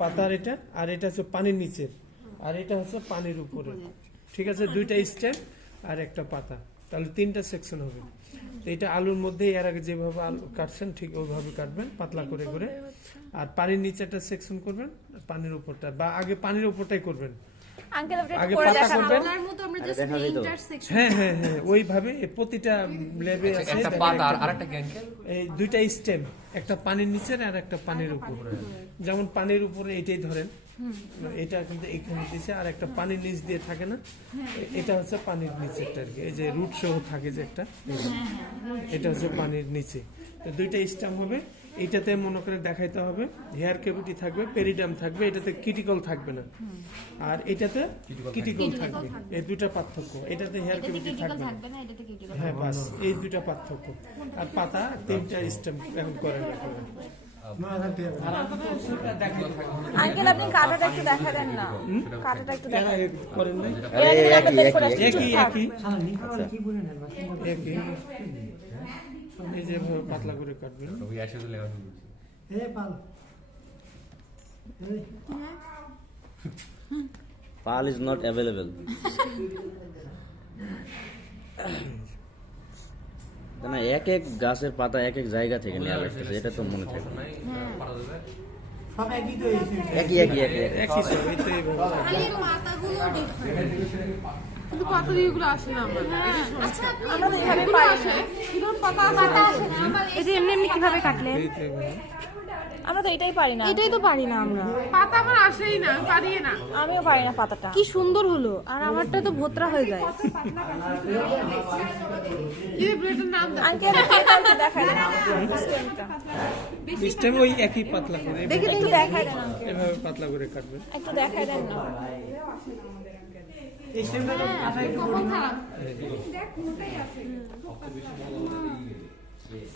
পাতার এটা, আর এটা হচ্ছে পানির নিচের, আর এটা হচ্ছে পানির উপরে। ঠিক আছে, দুইটা স্টেম আর একটা পাতা, তাহলে 3টা সেকশন হবে। তো এটা আলুর মধ্যে এর আগে যেভাবে আলু কাটছেন ঠিক ওইভাবে কাটবেন পাতলা করে করে, আর পানির নিচেটা সেকশন করবেন, পানির উপরটা, বা আগে পানির উপরটাই করবেন, আগে পাতা করবেন। হ্যাঁ হ্যাঁ হ্যাঁ, ওইভাবে ওইভাবে লেবে আছে একটা পাতা আর আরেকটা কি আঙ্কেল? এই দুইটা স্টেম, একটা পানির নিচে আর একটা পানির উপরে। যেমন পানির উপরে এটাই ধরেন, এটা কিন্তু এখানে দিছে, আর একটা পানির নিচ দিয়ে থাকে না, এটা হচ্ছে পানির নিচেরটা আর কি, এই যে রুট সহ থাকে যে একটা, এটা হচ্ছে পানির নিচে। তো দুইটা স্টেম হবে, এটাতে মনে করে দেখাইতে হবে হেয়ার ক্যাভিটি থাকবে, পেরিডাম থাকবে, এটাতে কিটিকল থাকবে না, আর এটাতে কিটিকল থাকবে। এই দুইটা পার্থক্য, এটাতে হেয়ার ক্যাভিটি থাকবে না। হ্যাঁ বাস, এই দুইটা পার্থক্য। আর পাতা 3টা স্টেম এখন করেন। আঙ্কেল আপনি কাটাটা একটু দেখা দেন না, কাটাটা একটু দেখা করেন না, একই এই যে পাতলা করে কাটবেন। Pal is not available. না এক এক গাছের পাতা এক এক জায়গা থেকে নেওয়া লাগতেছে, এটা তো মনে থাকে না। একই সব, এটাই কিন্তু পাতা দিয়েগুলো আসে না আমরা। আমরা তো এইভাবে পারি না। এই যে এমনি এমনি কিভাবে কাটলেন? আমরা তো এটাই পারি না, এটাই তো পারি না আমরা। পাতা আমার আসেই না, পারি না। আমিও পারি না পাতাটা। কি সুন্দর হলো, আর আমারটা তো ভোতরা হয়ে যায়। কি ব্লেডের নাম দাও? আঙ্কেল এটা একটু দেখাই দেন স্টেমটা। স্টেম ওই একই পাতলা করে, দেখি একটু দেখাই দেন আঙ্কেল, এভাবে পাতলা করে কাটবেন। একটু দেখাই দেন না।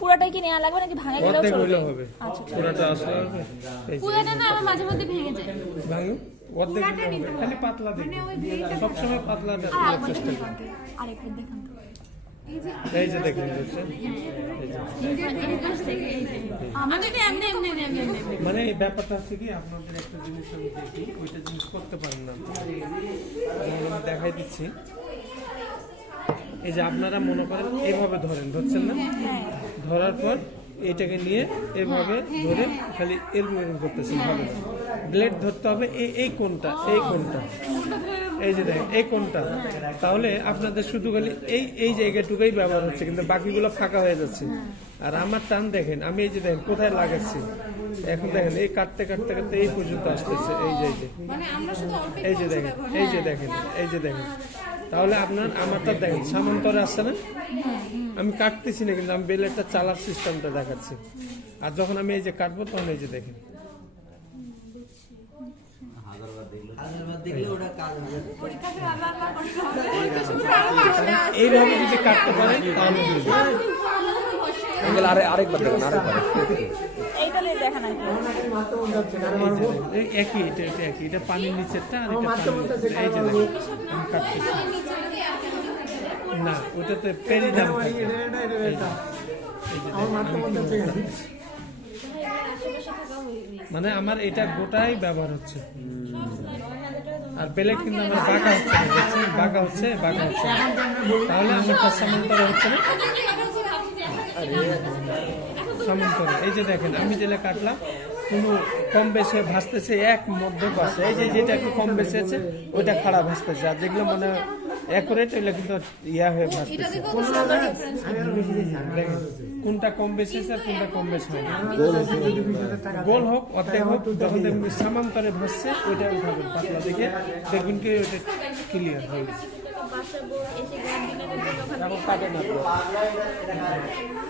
পুরোটাই কি নেওয়া লাগবে নাকি ভাঙে গেলেও অর্ধেক চলবে? হইলে হবে, পুরোটা আসলে হবে। এই যে পুরোটা না, আমার মাঝে মধ্যে ভেঙে যায়। ভাঙে, অর্ধেক হইলে হবে, খালি পাতলা দেখবেন, সবসময় পাতলা দেওয়ার চেষ্টা করবেন। আরেকবার দেখান তো। এই যে দেখুন, বুঝছেন? আমি যদি এমনি এমনি এমনি এমনি মানে এই ব্যাপারটা হচ্ছে কি, আপনাদের একটা জিনিস আমি দেখি, ওইটা জিনিস করতে পারেন না। যেমন আমি দেখাই দিচ্ছি, এই যে আপনারা মনে করেন এইভাবে ধরছেন না, ধরার পর এটাকে নিয়ে এভাবে ধরে খালি এরকম এরকম করতেছেন, হবে না। ব্লেড ধরতে হবে এই কোণটা, এই যে দেখেন এই কোণটা, তাহলে আপনাদের শুধু খালি এই জায়গাটুকুই ব্যবহার হচ্ছে, কিন্তু বাকিগুলো ফাঁকা হয়ে যাচ্ছে। আর আমার টান দেখেন, আমি এই যে দেখেন কোথায় লাগাচ্ছি, এখন দেখেন এই কাটতে কাটতে কাটতে এই পর্যন্ত আসতেছে, এই যে এই যে দেখেন, তাহলে আমারটা দেখেন সামান্তরে আসছে না, আমি কাটতেছি না, কিন্তু আমি বেলেটটা চালার সিস্টেমটা দেখাচ্ছি। আর যখন আমি এই যে কাটবো তখন এই যে দেখেন, এইভাবে যদি কাটতে পারেন তাহলে আরেকবার দেখুন, আরেকবার। এইটা নিয়ে দেখা নাই। একই, এটা একই, এটা পানির নিচেরটা আর এটা পানির নিচেরটা। এই যে দেখেন আমি কাটতেছি না, ওটাতে পেরিডাম থাকে। এই যে মানে আমার এটা গোটাই ব্যবহার হচ্ছে, আর বেলেট কিন্তু আমার বাঁকা হচ্ছে না, দেখছেন বাঁকা হচ্ছে, তাহলে আমার সামান্তরে হচ্ছে না, সামান্তরে। এই যে দেখেন আমি যেটা কাটলাম, কোনো কম বেশি ভাসতেছে, এক মধ্য পাশে, এই যে যেটা একটু কম বেশি আছে ওইটা খাড়া ভাসতেছে, আর যেগুলো মনে অ্যাকুরেট ওইগুলো কিন্তু ইয়া হয়ে ভাসতেছে। দেখেন কোনটা কম বেশি আছে আর কোনটা কম বেশি হয় না, গোল হোক অর্ধেক হোক, যখন দেখবেন সামান্তরে ভাসছে ওইটা উঠাবেন পাতলা দেখে, দেখবেন কি ওইটা ক্লিয়ার হয়ে গেছে।